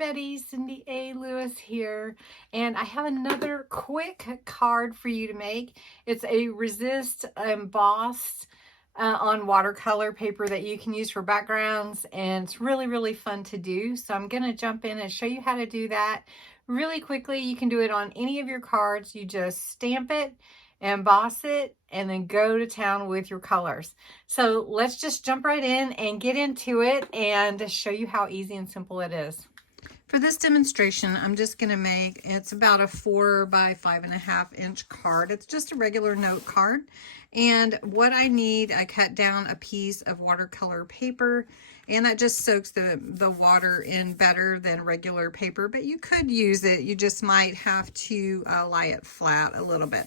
everybody, Cindy A. Lewis here, and I have another quick card for you to make. It's a resist embossed on watercolor paper that you can use for backgrounds, and it's really fun to do. So I'm going to jump in and show you how to do that really quickly. You can do it on any of your cards. You just stamp it, emboss it, and then go to town with your colors. So let's just jump right in and get into it and show you how easy and simple it is. For this demonstration, I'm just going to make, it's about a 4 by 5.5 inch card. It's just a regular note card. And what I need, I cut down a piece of watercolor paper, and that just soaks the water in better than regular paper, but you could use it. You just might have to lie it flat a little bit.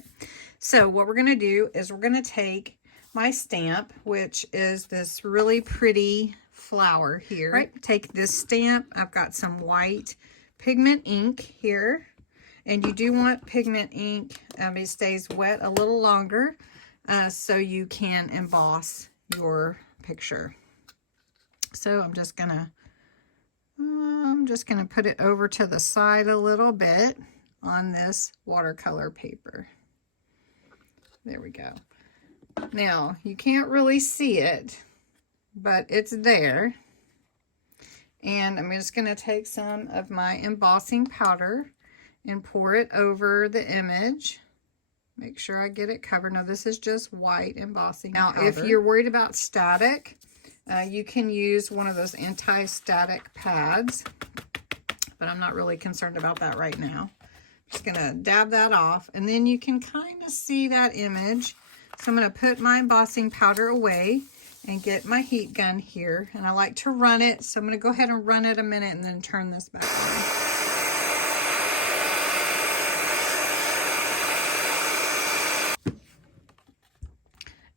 So what we're going to do is we're going to take my stamp, which is this really pretty flower here. Right, take this stamp. I've got some white pigment ink here, and you do want pigment ink. It stays wet a little longer, so you can emboss your picture. So I'm just gonna put it over to the side a little bit on this watercolor paper. There we go. Now, you can't really see it, but it's there. And I'm just going to take some of my embossing powder and pour it over the image. Make sure I get it covered. Now, this is just white embossing powder. Now, if you're worried about static, you can use one of those anti-static pads, but I'm not really concerned about that right now. Just gonna dab that off, and then you can kind of see that image. So I'm gonna put my embossing powder away and get my heat gun here, and I like to run it, so I'm gonna go ahead and run it a minute and then turn this back on.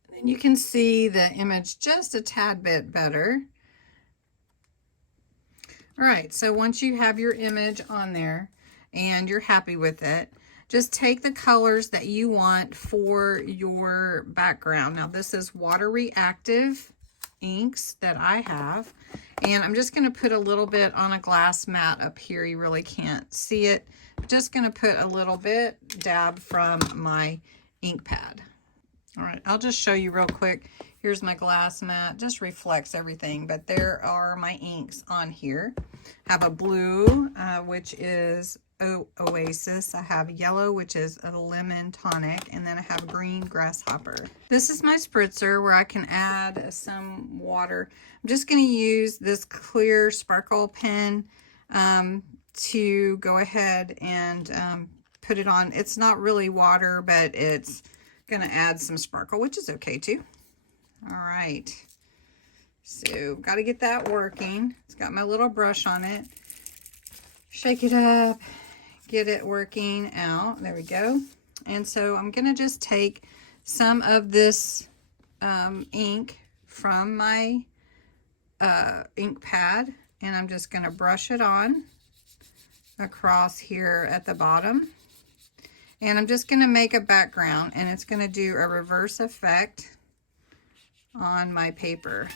And then you can see the image just a tad bit better. All right, so once you have your image on there and you're happy with it, just take the colors that you want for your background. Now, this is water reactive inks that I have, and I'm just going to put a little bit on a glass mat up here. You really can't see it. I'm just going to put a little bit, dab from my ink pad. All right, I'll just show you real quick. Here's my glass mat, just reflects everything, but there are my inks on here. I have a blue, which is Oasis. I have yellow, which is a lemon tonic, and then I have green grasshopper. This is my spritzer where I can add some water. I'm just going to use this clear sparkle pen to go ahead and put it on. It's not really water, but it's going to add some sparkle, which is okay too. All right, so got to get that working. It's got my little brush on it. Shake it up, get it working out. There we go. And so I'm going to just take some of this ink from my ink pad, and I'm just going to brush it on across here at the bottom. And I'm just going to make a background, and it's going to do a reverse effect on my paper.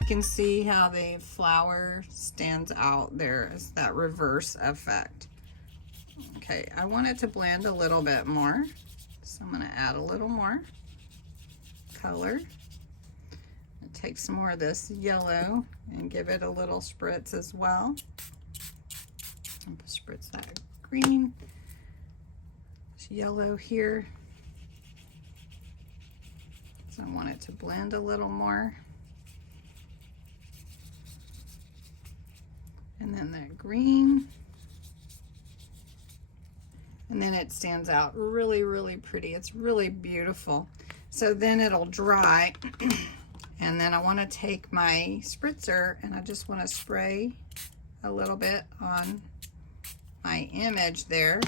You can see how the flower stands out there as that reverse effect. Okay, I want it to blend a little bit more, so I'm going to add a little more color. And take some more of this yellow and give it a little spritz as well. I'll spritz that green, this yellow here. So I want it to blend a little more. And then that green. And then it stands out really pretty. It's really beautiful. So then it'll dry. And then I want to take my spritzer and I just want to spray a little bit on my image there.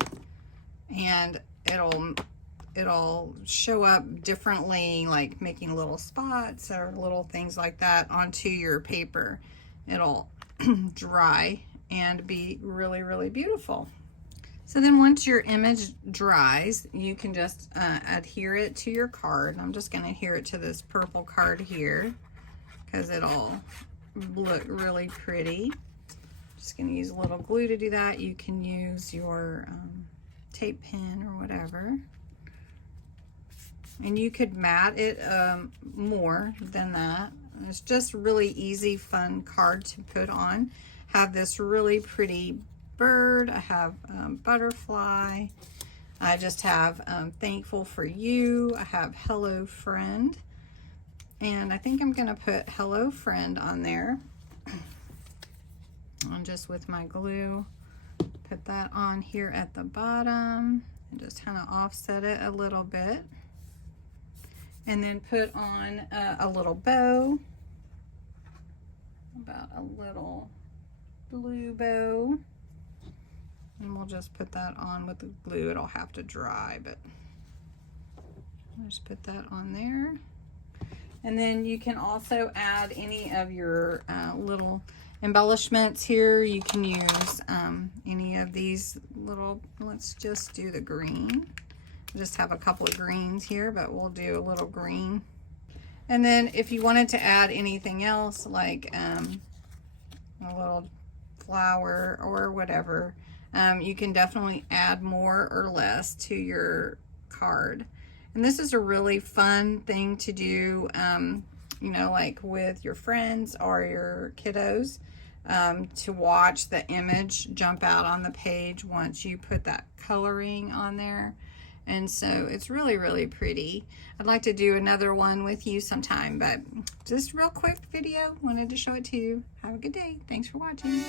And it'll show up differently, like making little spots or little things like that onto your paper. it'll dry and be really, really beautiful. So then once your image dries, you can just adhere it to your card. I'm just going to adhere it to this purple card here because it'll look really pretty. Just going to use a little glue to do that. You can use your tape pen or whatever. And you could mat it more than that. It's just really easy, fun card to put on. Have this really pretty bird. I have butterfly. I just have thankful for you. I have hello friend. And I think I'm going to put hello friend on there. And just with my glue, put that on here at the bottom and just kind of offset it a little bit. And then put on a little bow, about a little blue bow. And we'll just put that on with the glue. It'll have to dry, but I'll just put that on there. And then you can also add any of your little embellishments here. You can use any of these little, let's just do the green. I just have a couple of greens here, but we'll do a little green. And then if you wanted to add anything else, like a little flower or whatever, you can definitely add more or less to your card. And this is a really fun thing to do, you know, like with your friends or your kiddos, to watch the image jump out on the page once you put that coloring on there. And so it's really, really pretty. I'd like to do another one with you sometime, but just real quick video, wanted to show it to you. Have a good day. Thanks for watching.